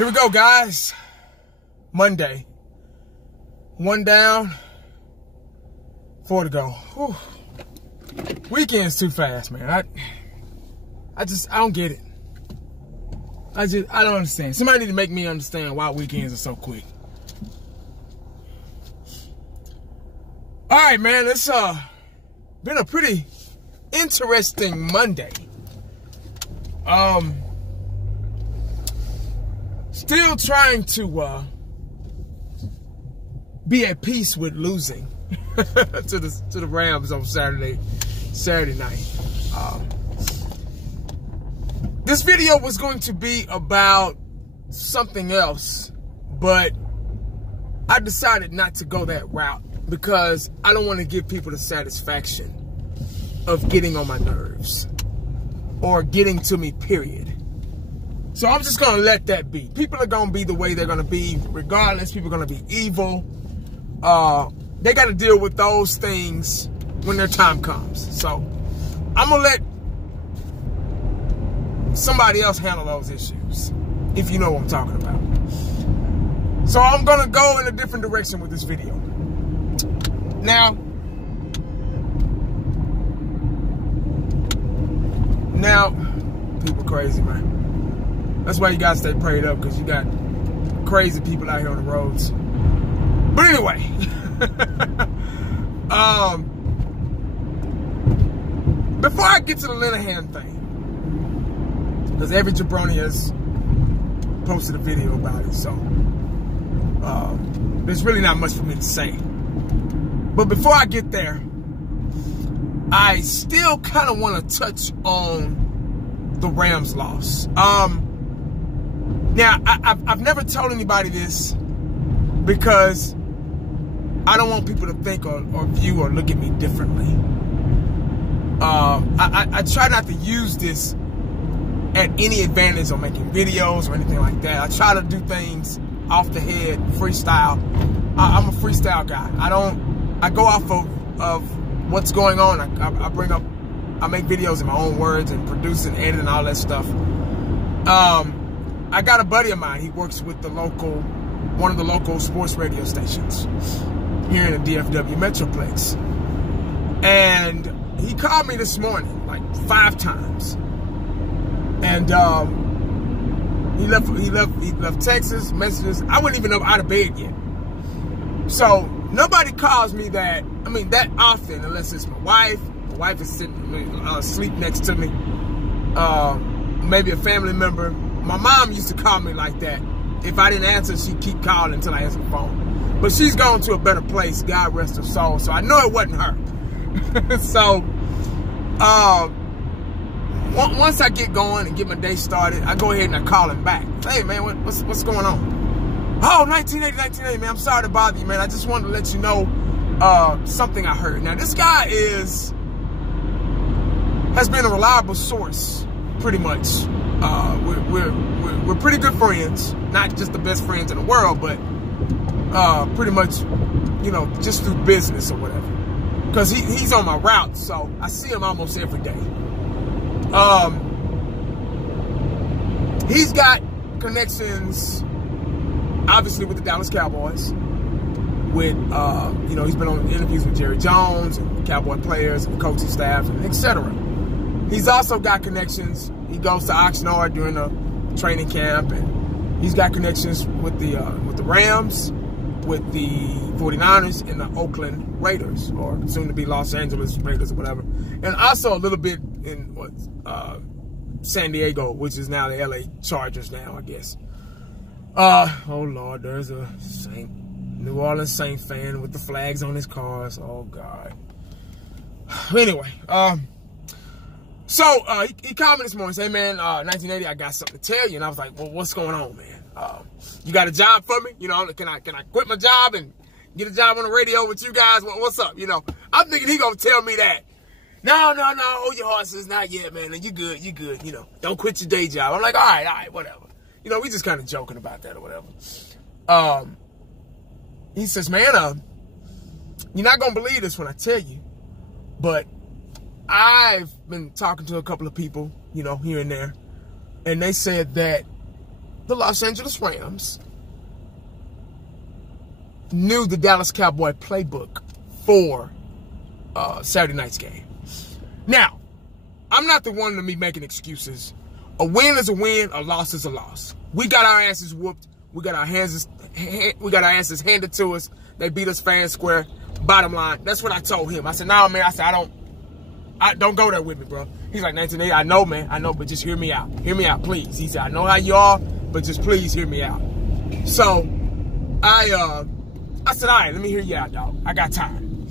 Here we go, guys. Monday. 1 down, 4 to go. Whew. Weekend's too fast, man. I don't get it. I don't understand. Somebody need to make me understand why weekends are so quick. All right, man. It's been a pretty interesting Monday. Still trying to be at peace with losing to the Rams on Saturday night. This video was going to be about something else, but I decided not to go that route because I don't want to give people the satisfaction of getting on my nerves or getting to me, period. So I'm just going to let that be. People are going to be the way they're going to be regardless. People are going to be evil. They got to deal with those things when their time comes. So I'm going to let somebody else handle those issues, if you know what I'm talking about. So I'm going to go in a different direction with this video. Now, people crazy, man. That's why you got to stay prayed up, because you got crazy people out here on the roads. But anyway, before I get to the Linehan thing, because every jabroni has posted a video about it, so there's really not much for me to say. But before I get there, I still kind of want to touch on the Rams loss. Now, I've never told anybody this because I don't want people to think or view or look at me differently. I try not to use this at any advantage on making videos or anything like that. I try to do things off the head, freestyle. I'm a freestyle guy. I go off of what's going on. I make videos in my own words and produce and edit and all that stuff. I got a buddy of mine. He works with one of the local sports radio stations here in the DFW Metroplex. And he called me this morning like 5 times. And he left Texas messages. I wasn't even up out of bed yet. So nobody calls me that often, unless it's my wife. My wife is sitting asleep next to me. Maybe a family member. My mom used to call me like that. If I didn't answer, she'd keep calling until I answer the phone. But she's gone to a better place, God rest her soul. So I know it wasn't her. So, once I get going and get my day started, I go ahead and I call him back. Hey, man, what's going on? Oh, 1980, man. I'm sorry to bother you, man. I just wanted to let you know something I heard. Now, this guy has been a reliable source, pretty much. We're pretty good friends, not just the best friends in the world, but pretty much, just through business or whatever. Because he's on my route, so I see him almost every day. He's got connections, obviously, with the Dallas Cowboys. With he's been on interviews with Jerry Jones and Cowboy players and coaching staff and etc. He's also got connections. He goes to Oxnard during the training camp, and he's got connections with the Rams, with the 49ers, and the Oakland Raiders, or soon to be Los Angeles Raiders or whatever. And also a little bit in San Diego, which is now the LA Chargers now, I guess. Oh Lord, there's a New Orleans Saint fan with the flags on his cars. Oh God. Anyway, so he called me this morning and said, hey man, 1980, I got something to tell you. And I was like, well, what's going on, man? You got a job for me? Can I quit my job and get a job on the radio with you guys? What's up? I'm thinking he gonna tell me that. No, hold your horses, not yet, man. You good, don't quit your day job. I'm like, all right, whatever. We just kind of joking about that or whatever. He says, man, you're not gonna believe this when I tell you, but I've been talking to a couple of people, here and there, and they said that the Los Angeles Rams knew the Dallas Cowboy playbook for Saturday night's game. Now, I'm not the one to be making excuses. A win is a win, a loss is a loss. We got our asses whooped. We got our asses handed to us. They beat us fair and square. Bottom line, that's what I told him. I said, "No, man." I said, I don't go there with me, bro. He's like, "1980, I know, man. I know, but just hear me out. Hear me out, please." He said, "I know how you are, but just please hear me out." So I said, "All right, let me hear you out, dog. I got time."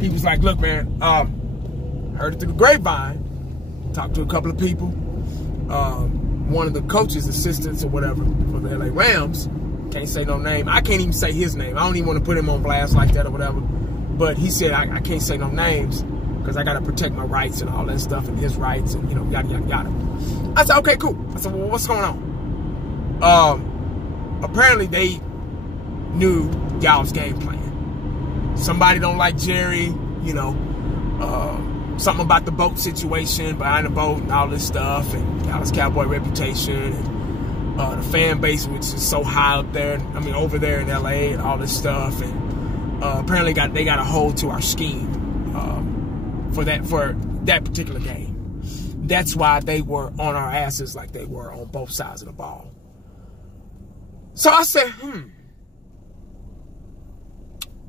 He was like, "Look, man, heard it through the grapevine. Talked to a couple of people. One of the coaches, assistants or whatever for the LA Rams, can't say no name. I can't even say his name. I don't even want to put him on blast like that or whatever. But he said, I can't say no names because I got to protect my rights and all that stuff and his rights and, you know, yada, yada, yada." I said, "Okay, cool." I said, "Well, what's going on?" Apparently they knew y'all's game plan. Somebody don't like Jerry, you know, something about the boat situation, behind the boat and all this stuff, and Dallas Cowboy reputation, and the fan base, which is so high up there, I mean, over there in LA and all this stuff, and apparently they got a hold to our scheme for that particular game. That's why they were on our asses like they were on both sides of the ball. So I said,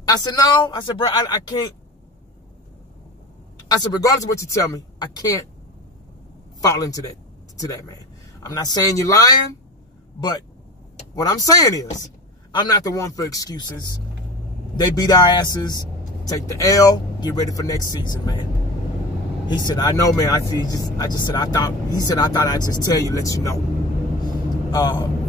I said, "No." I said, "Bro, I can't." I said, "Regardless of what you tell me, I can't fall into that, man. I'm not saying you're lying, but what I'm saying is I'm not the one for excuses. They beat our asses. Take the L. Get ready for next season, man." He said, "I know, man." He said, I thought I'd just tell you, let you know.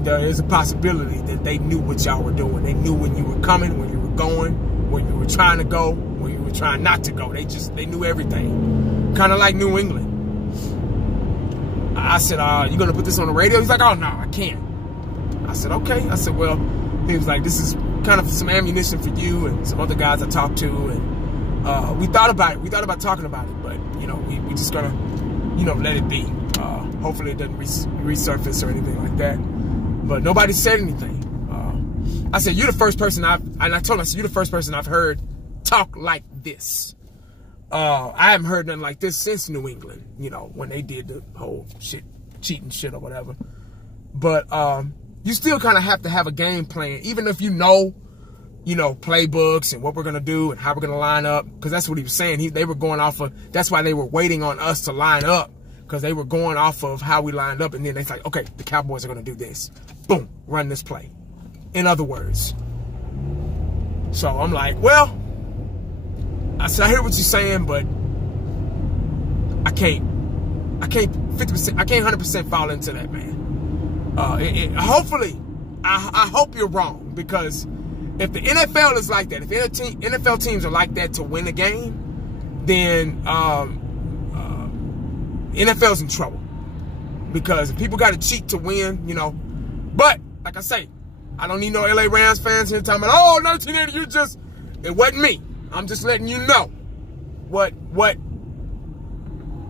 There is a possibility that they knew what y'all were doing. They knew when you were coming, when you were going, when you were trying to go, when you were trying not to go. They knew everything. Kind of like New England." I said, "You going to put this on the radio?" He's like, "Oh, no, I can't." I said, "Okay." I said, "Well," he was like, "this is kind of some ammunition for you and some other guys I talked to." And we thought about it. We thought about talking about it. But, you know, we just going to, you know, let it be. Hopefully it doesn't resurface or anything like that. But nobody said anything. I said, "You're the first person and I told him, I said, "You're the first person I've heard talk like this. I haven't heard nothing like this since New England, you know, when they did the whole cheating shit or whatever. But you still kind of have to have a game plan, even if you know, playbooks and what we're going to do and how we're going to line up." Because that's what he was saying. They were going off of, that's why they were waiting on us to line up, because they were going off of how we lined up. And then they're like, "Okay, the Cowboys are going to do this. Boom, run this play." In other words. So I'm like, well, I said, "I hear what you're saying, but I can't 50%, I can't 100% fall into that, man." Hopefully, I hope you're wrong, because if the NFL is like that, if NFL teams are like that to win a game, then NFL's in trouble. Because if people got to cheat to win, you know. But, like I say, I don't need no LA Rams fans here talking about, "Oh, 1980, it wasn't me." I'm just letting you know what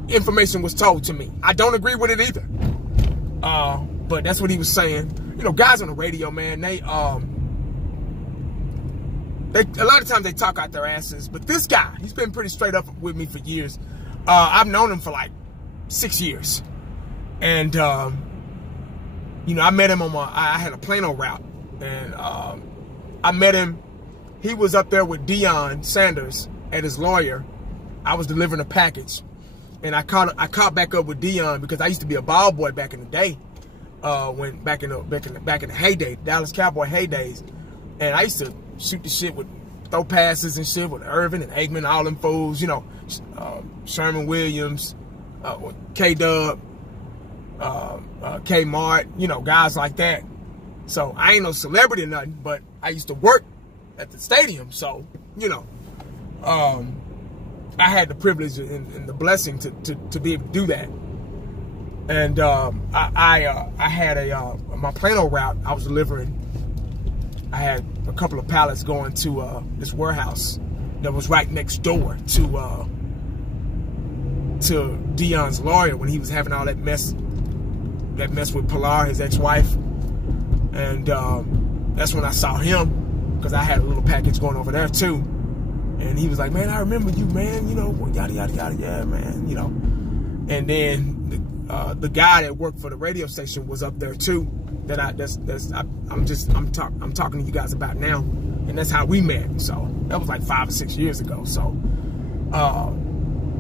information was told to me. I don't agree with it either. But that's what he was saying. You know, guys on the radio, man, they a lot of times they talk out their asses. But this guy, he's been pretty straight up with me for years. I've known him for like 6 years. And, you know, I met him I had a Plano route. And I met him. He was up there with Deion Sanders at his lawyer. I was delivering a package. And I caught back up with Deion because I used to be a ball boy back in the day. Back in the heyday, Dallas Cowboy heydays. And I used to shoot the shit with, throw passes and shit with Irvin and Aikman, all them fools, you know, Sherman Williams, K-Dub, K-Mart, you know, guys like that. So I ain't no celebrity or nothing, but I used to work at the stadium. So, you know, I had the privilege and the blessing to be able to do that. And I had my Plano route I was delivering. I had a couple of pallets going to this warehouse that was right next door to Deion's lawyer when he was having all that mess with Pilar, his ex-wife. And that's when I saw him, because I had a little package going over there too. And he was like, man, I remember you, man, you know, yada, yada, yada, yeah, man, you know. And then the guy that worked for the radio station was up there too, that I'm talking to you guys about now. And that's how we met. So that was like 5 or 6 years ago. So,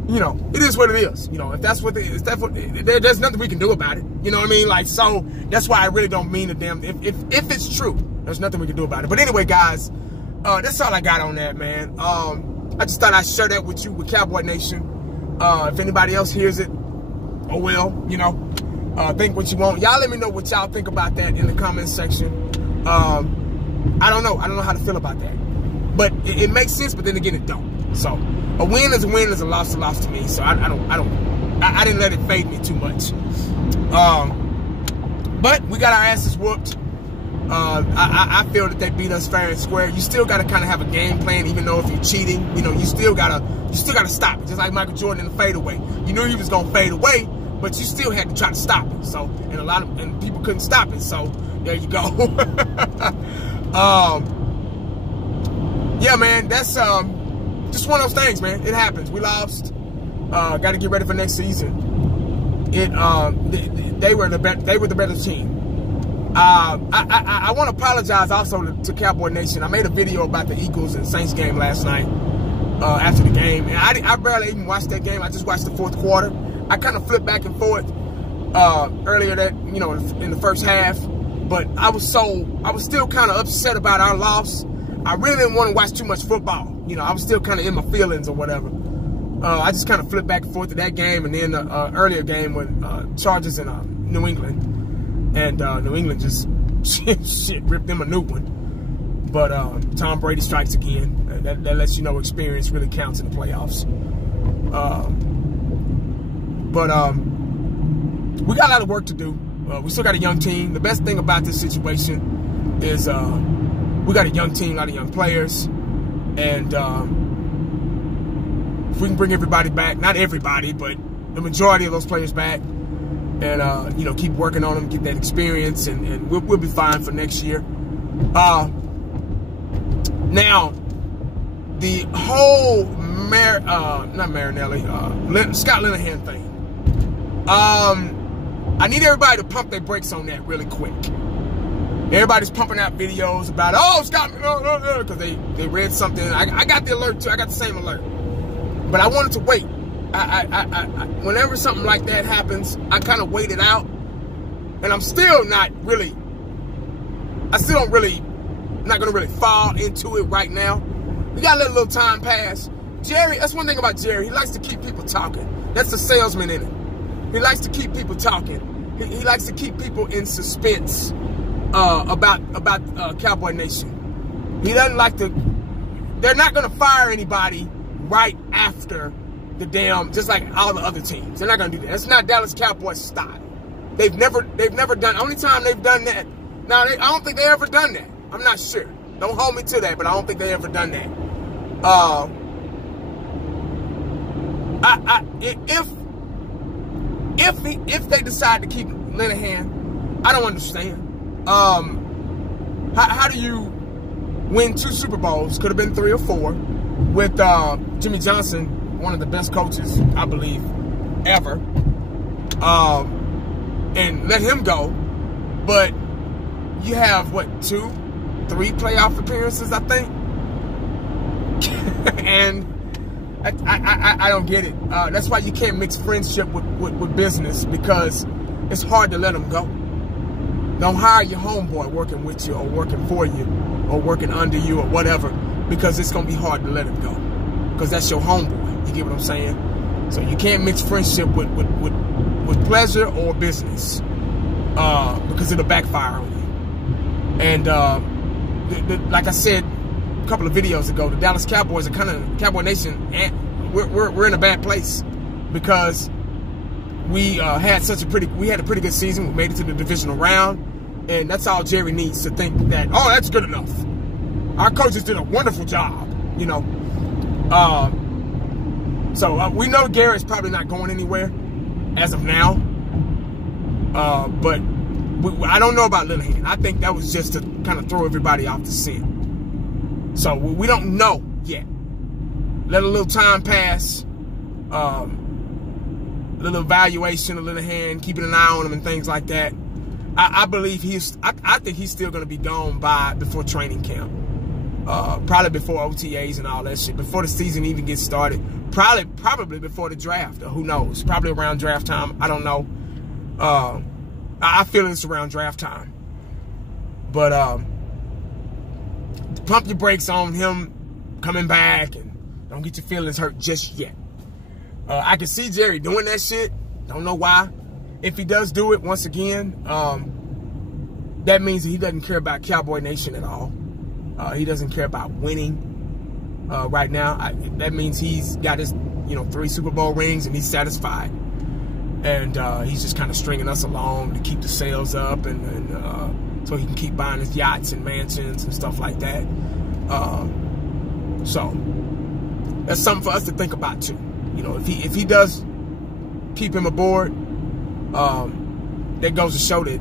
you know, it is what it is. You know, if that's what there's nothing we can do about it. You know what I mean? Like, so that's why I really don't mean a damn. If it's true, there's nothing we can do about it. But anyway, guys, that's all I got on that, man. I just thought I'd share that with you, with Cowboy Nation. If anybody else hears it, oh well, you know. Think what you want. Y'all let me know what y'all think about that in the comment section. I don't know. I don't know how to feel about that. But it makes sense, but then again, it don't. So a win is a win, is a loss to me. So I didn't let it fade me too much. But we got our asses whooped. I feel that they beat us fair and square. You still got to kind of have a game plan, even though if you're cheating, you know, you still gotta stop it. Just like Michael Jordan in the fadeaway. You knew he was gonna fade away, but you still had to try to stop it. So, and people couldn't stop it. So there you go. Yeah, man, that's just one of those things, man. It happens. We lost. Got to get ready for next season. They were the better team. I want to apologize also to Cowboy Nation. I made a video about the Eagles and Saints game last night after the game, and I barely even watched that game. I just watched the fourth quarter. I kind of flipped back and forth earlier that, you know, in the first half, but I was still kind of upset about our loss. I really didn't want to watch too much football. You know, I was still kind of in my feelings or whatever. I just kind of flipped back and forth to that game, and then the earlier game when Chargers in New England, and New England just shit ripped them a new one. But Tom Brady strikes again. That lets you know experience really counts in the playoffs. But we got a lot of work to do. We still got a young team. The best thing about this situation is we got a young team, a lot of young players, and if we can bring everybody back, not everybody, but the majority of those players back, and you know, keep working on them, get that experience, and we'll be fine for next year. Now, the whole Scott Linehan thing. I need everybody to pump their brakes on that really quick. Everybody's pumping out videos about, oh, Scott, because they read something. I got the alert too. I got the same alert. But I wanted to wait. Whenever something like that happens, I kind of wait it out. And I'm still not going to really fall into it right now. We got to let a little time pass. Jerry, that's one thing about Jerry. He likes to keep people talking. That's the salesman in him. He likes to keep people talking. He likes to keep people in suspense about Cowboy Nation. He doesn't like to. They're not going to fire anybody right after the damn, just like all the other teams. They're not going to do that. That's not Dallas Cowboys style. They've never done. Only time they've done that. Now I don't think they ever done that. I'm not sure. Don't hold me to that, but I don't think they ever done that. If they decide to keep Linehan, I don't understand. How do you win 2 Super Bowls? Could have been 3 or 4 with Jimmy Johnson, one of the best coaches I believe ever, and let him go. But you have what, 2, 3 playoff appearances, I think, and I don't get it. That's why you can't mix friendship with business, because it's hard to let them go. Don't hire your homeboy working with you or working for you or working under you or whatever, because it's going to be hard to let him go, because that's your homeboy. You get what I'm saying? So you can't mix friendship with pleasure or business, because it'll backfire on you. And like I said a couple of videos ago, the Dallas Cowboys are kind of, Cowboy Nation, and we're in a bad place, because we had a pretty good season. We made it to the divisional round, and that's all Jerry needs to think that, oh, that's good enough. Our coaches did a wonderful job, you know. So we know Garrett's probably not going anywhere as of now, but I don't know about Linehan. I think that was just to kind of throw everybody off the scent. So we don't know yet. Let a little time pass. A little evaluation of Linehan, keeping an eye on him and things like that. I believe I think he's still going to be gone before training camp. Probably before OTAs and all that shit. Before the season even gets started. Probably before the draft. Or who knows? Probably around draft time. I don't know. I feel it's around draft time. But pump your brakes on him coming back and don't get your feelings hurt just yet. I can see Jerry doing that shit. Don't know why. If he does do it, once again, that means that he doesn't care about Cowboy Nation at all. He doesn't care about winning right now. That means he's got his 3 Super Bowl rings and he's satisfied. And he's just kind of stringing us along to keep the sales up and so he can keep buying his yachts and mansions and stuff like that. So that's something for us to think about too. If he does keep him aboard, that goes to show that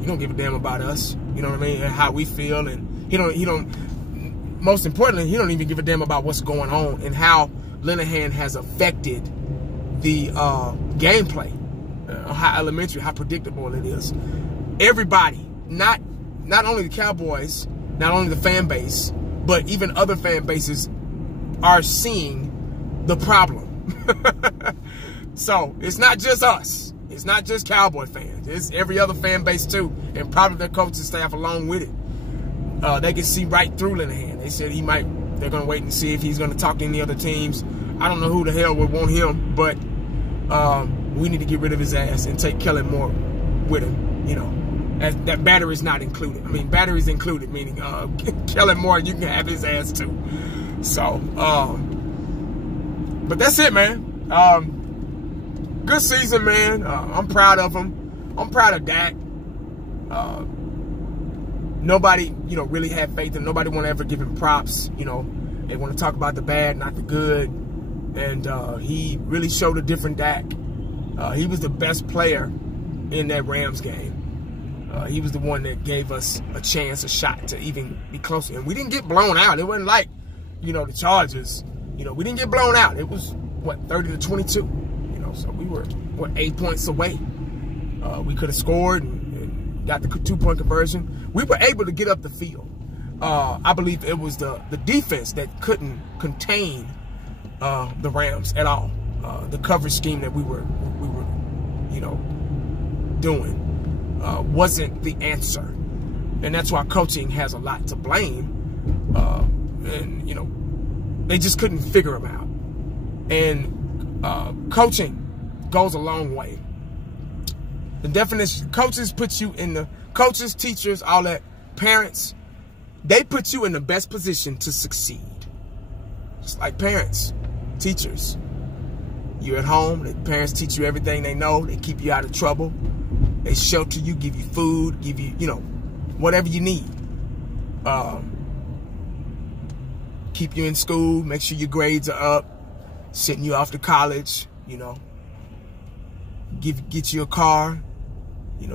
he don't give a damn about us. You know what I mean? And how we feel, and he don't. Most importantly, he don't even give a damn about what's going on and how Linehan has affected the gameplay. How elementary, how predictable it is. Everybody, not only the Cowboys, not only the fan base, but even other fan bases are seeing the problem. So it's not just us. It's not just Cowboy fans. It's every other fan base too, and probably their coaching staff along with it. They can see right through Linehan. They said they're going to wait and see if he's going to talk to any other teams. I don't know who the hell would want him, but we need to get rid of his ass and take Kellen Moore with him. That battery is not included. I mean, batteries included, meaning Kellen Moore, you can have his ass too. So, but that's it, man. Good season, man. I'm proud of him. I'm proud of Dak. Nobody, really had faith in him. Nobody want to ever give him props. They want to talk about the bad, not the good. And he really showed a different Dak. He was the best player in that Rams game. He was the one that gave us a chance, a shot to even be closer. And we didn't get blown out. It wasn't like, the Chargers. We didn't get blown out. It was, 30-22. So we were, 8 points away. We could have scored and got the 2-point conversion. We were able to get up the field. I believe it was the defense that couldn't contain the Rams at all. The coverage scheme that we were doing wasn't the answer, and that's why coaching has a lot to blame. And they just couldn't figure them out. And coaching goes a long way. The definition, coaches put you in coaches, teachers, all that, parents, they put you in the best position to succeed. Just like parents, teachers. You're at home, the parents teach you everything they know. They keep you out of trouble. They shelter you, give you food, give you, whatever you need. Keep you in school, make sure your grades are up, sending you off to college, get you a car,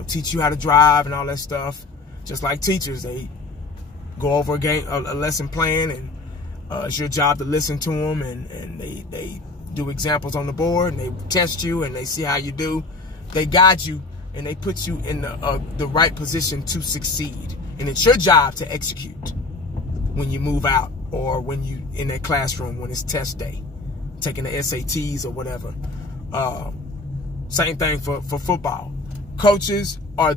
teach you how to drive and all that stuff. Just like teachers, they go over a lesson plan, and it's your job to listen to them, and they do examples on the board, and they test you, and they see how you do. They guide you, and they put you in the right position to succeed. And it's your job to execute when you move out, or when you in that classroom when it's test day, taking the SATs or whatever. Same thing for football. Coaches are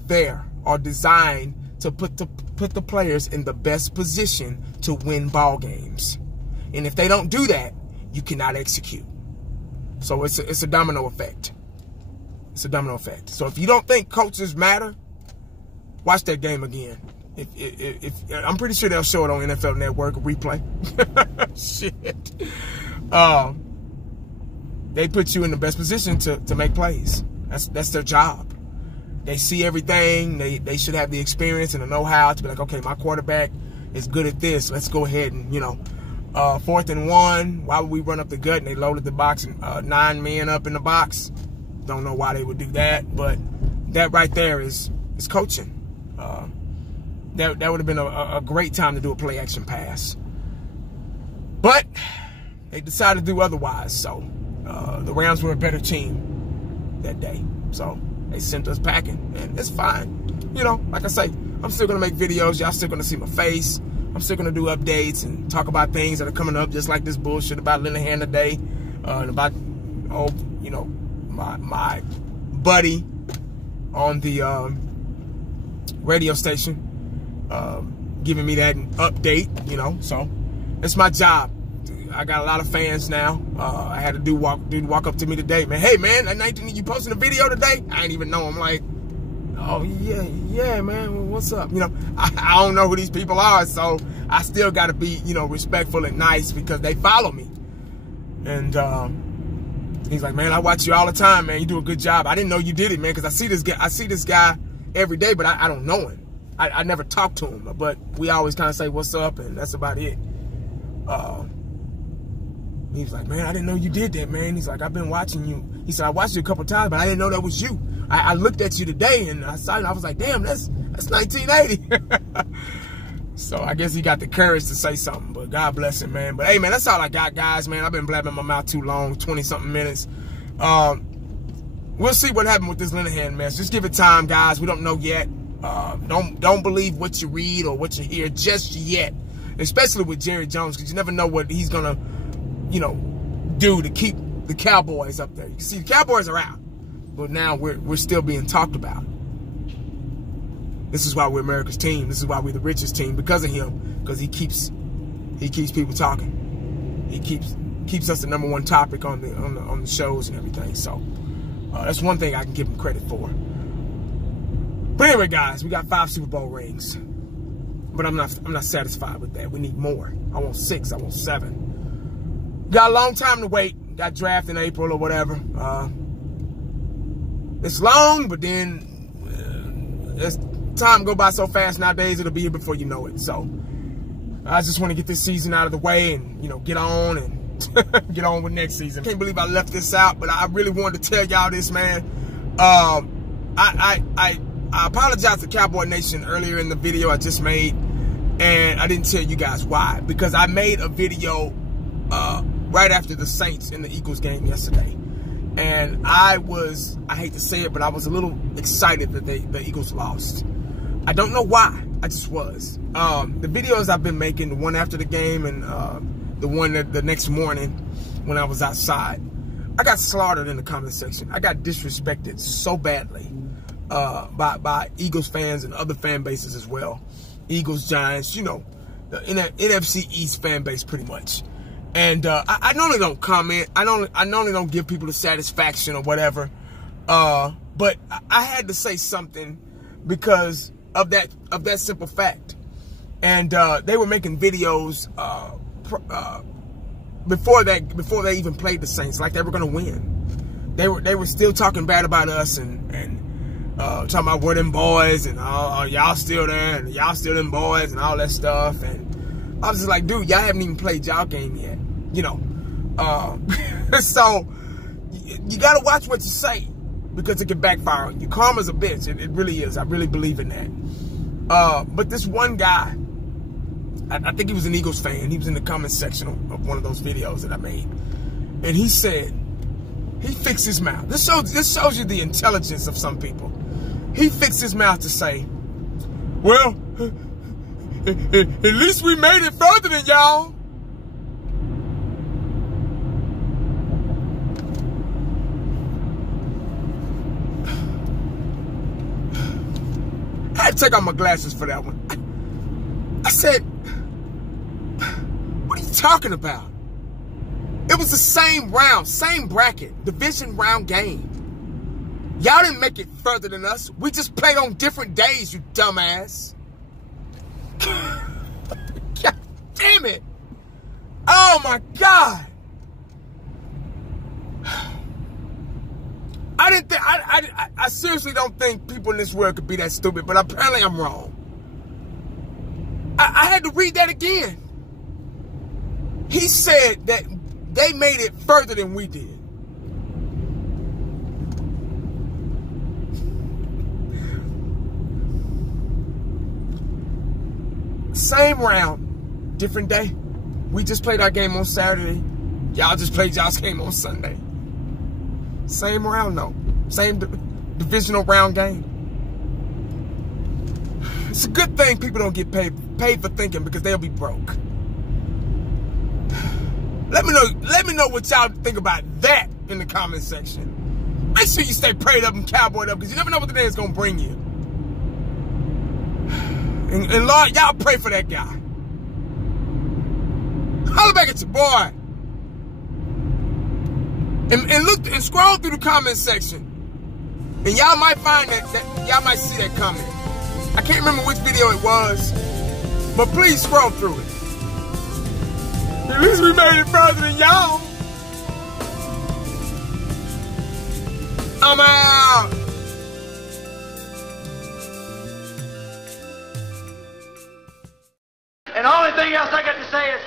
designed to put the players in the best position to win ball games. And if they don't do that, you cannot execute. So it's a domino effect. It's a domino effect. So if you don't think coaches matter, watch that game again. If I'm pretty sure they'll show it on NFL Network replay. Shit. They put you in the best position to make plays. That's their job. They see everything. They should have the experience and the know-how to be like, okay, my quarterback is good at this. Let's go ahead and, 4th and 1. Why would we run up the gut? And they loaded the box and 9 men up in the box. Don't know why they would do that, but that right there is is coaching. That would have been a great time to do a play action pass. But they decided to do otherwise. So the Rams were a better team that day. So they sent us packing. And it's fine. You know, like I say, I'm still going to make videos. Y'all still going to see my face. I'm still going to do updates and talk about things that are coming up, just like this bullshit about Linehan today. And about, you know, my buddy on the radio station giving me that update, you know. So it's my job. I got a lot of fans now. I had a dude walk up to me today, man. Hey, man, that 19, you posting a video today? I didn't even know. I'm like, oh, yeah, man, well, what's up? You know, I don't know who these people are, so I still got to be, you know, respectful and nice because they follow me. And he's like, man, I watch you all the time, man. You do a good job. I didn't know you did it, man, because I see this guy every day, but I don't know him. I never talk to him, but we always kind of say what's up, and that's about it. He was like, man, I didn't know you did that, man. He's like, I've been watching you. He said, I watched you a couple times, but I didn't know that was you. I looked at you today, and I saw it, and I was like, damn, that's 1980. So I guess he got the courage to say something, but God bless him, man. But, hey, man, that's all I got, guys, man. I've been blabbing my mouth too long, 20-something minutes. We'll see what happened with this Linehan mess. Just give it time, guys. We don't know yet. Don't believe what you read or what you hear just yet, especially with Jerry Jones, because you never know what he's going to, you know, do to keep the Cowboys up there. You see, the Cowboys are out, but now we're still being talked about. This is why we're America's team. This is why we're the richest team, because of him, because he keeps people talking. He keeps us the #1 topic on the shows and everything. So that's one thing I can give him credit for. But anyway, guys, we got 5 Super Bowl rings, but I'm not satisfied with that. We need more. I want 6. I want 7. Got a long time to wait. Got drafted in April or whatever. It's long, but then as time go by so fast nowadays, it'll be here before you know it. So I just want to get this season out of the way and, you know, get on and get on with next season. Can't believe I left this out, but I really wanted to tell y'all this, man. I apologize to Cowboy Nation earlier in the video I just made, and I didn't tell you guys why. Because I made a video right after the Saints and the Eagles game yesterday. And I hate to say it, but I was a little excited that the Eagles lost. I don't know why. I just was. The videos I've been making, the one after the game and the one the next morning when I was outside, I got slaughtered in the comment section. I got disrespected so badly by Eagles fans and other fan bases as well. Eagles, Giants, you know, the NFC East fan base pretty much. And I normally don't comment. I normally don't give people the satisfaction or whatever. But I had to say something because of that simple fact. And they were making videos before they even played the Saints, like they were gonna win. They were still talking bad about us and talking about we're them boys and y'all still there and y'all still them boys and all that stuff. And I was just like, dude, y'all haven't even played y'all game yet. You know, so you got to watch what you say because it can backfire on you. Karma's a bitch. It really is. I really believe in that. But this one guy, I think he was an Eagles fan. He was in the comment section of one of those videos that I made. And he said, he fixed his mouth. This shows you the intelligence of some people. He fixed his mouth to say, well, at least we made it further than y'all. I had to take out my glasses for that one. I said, what are you talking about? It was the same round, same bracket, division round game. Y'all didn't make it further than us. We just played on different days, you dumbass. God damn it. Oh my God. I seriously don't think people in this world could be that stupid, but apparently I'm wrong. I had to read that again. He said that they made it further than we did. Same round, different day. We just played our game on Saturday. Y'all just played y'all's game on Sunday. Same round though. Same divisional round game. It's a good thing people don't get paid for thinking, because they'll be broke. Let me know what y'all think about that in the comment section. Make sure you stay prayed up and cowboyed up, because you never know what the day is going to bring you. And Lord, y'all pray for that guy. Holler back at your boy. And look and scroll through the comment section. And y'all might find that y'all might see that comment. I can't remember which video it was, but please scroll through it. At least we made it further than y'all. I'm out. And the only thing else I got to say is,